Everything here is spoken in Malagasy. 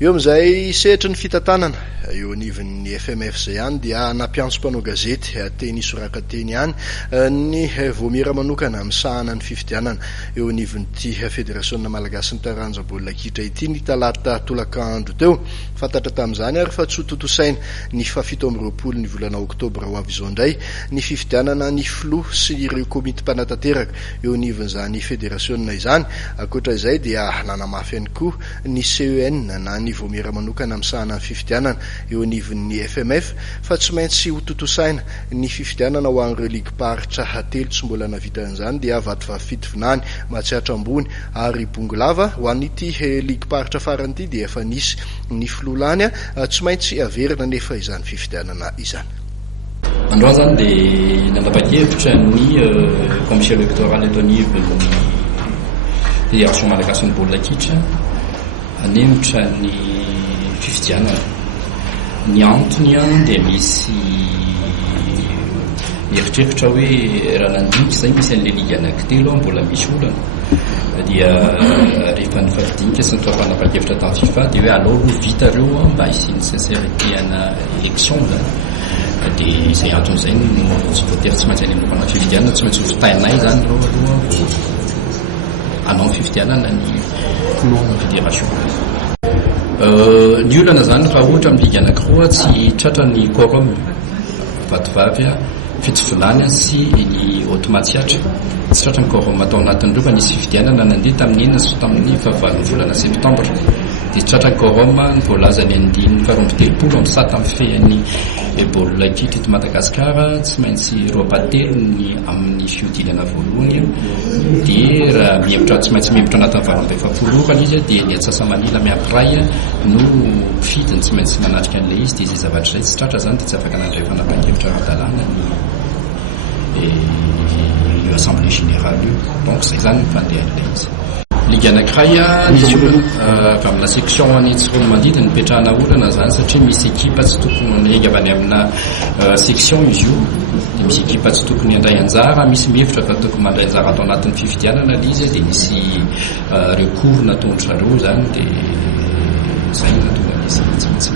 eo am'izay sehatra ny fitantanana eo anivon'ny FMF zay ihany dia nampiantso mpanao gazety teny sorakateny ihany ny voamira manokana misahana ny fifidianana eo anivon'ity federasiona malagasy ny taranja baolina kitra ity ny talata tolakandro teo fantatra tamin'izany ary fa tsy ho totosaina ny fafito amby roapolo ny volana oktobra ho avy izao indray ny fifidianana ny filoha sy ireo komity mpanatanteraka eo anivon'izany federasiona izany. Ankoatra izay dia nanamafy ihany koa ny CEN na ny voamira manokana misahana ny fifidianana eo anivon'ny FMF fa tsy maintsy ho totosaina ny fifidianana ho an'ireo ligue paritra telo tsy mbola navita an'izany dia vatovavy vinany Matsiatra ambony ary Bongolava ho an'ity ligue paritra farany ity dia efa nisy ny filolany tsy maintsy averina nefa izany fifidianana izany. Androany zany dia nanapa-kevitra ny commission électorale eto anivon'ny fédération malagasy ny baolina kitra hanemitra ny fifidianana. Ny antony dia misy mieritreritra hoe raha nandinika izay misy an'ilay ligue anankitelo mbola misy olana dia rehefa nifafidinika sy ny toam-panapa-kevitra tamin'ny FIFA dia hoe aleo aloha vita ireo mba hisiany sincérité ana élection zany dia izay antony izay no tsy voatery tsy maintsy any amin'ny mpanao fifidianana tsy maintsy ho fitainay zany ireo aloha hanao fifidianana ny fédération. Ny olana zany raha ohatra amin'ny ligue anankiroa tsy tratra ny quorum vatovavy fito volany sy ny haute Matsiatra tsy tratra ny quorum atao anatin'ireo fa nisy fifidianana nandeha tamin'ny enina sy tamin'ny fahavalon'ny volana septambra dia tratra ny quorum ny voalaza ny andiny faharoamby-telopolo amin'ny saty amin'ny fean'ny baolina kitra eto Madagasikara tsy maintsy roapatelo ny amin'ny fiodinana voalohany dia raha mihevitra tsy maintsy mihevitra anatin'ny valoamby efapolo orana izy dia ny Antsasamanila miampiray no fidiny tsy maintsy manatrika an'ilay izy dia izay zavatra izay tsy tratra zany dia tsy afaka nandray fanapa-kevitra ara-dalàna io assemblée générale io donc zay zany fandehan'ilay izy. Ligue anankiray nisy olana avy amina section any Tsirony Mandita nipetrahana olana zany satria misy ekipa tsy tokony ega avy any amina section izy io dia misy ekipa tsy tokony handray anjara misy mihevitra fa tokony mandray anjara atao anatin'ny fifidianana ilay izy dia nisy recours nataon'zareo zany dia zay natonga izy.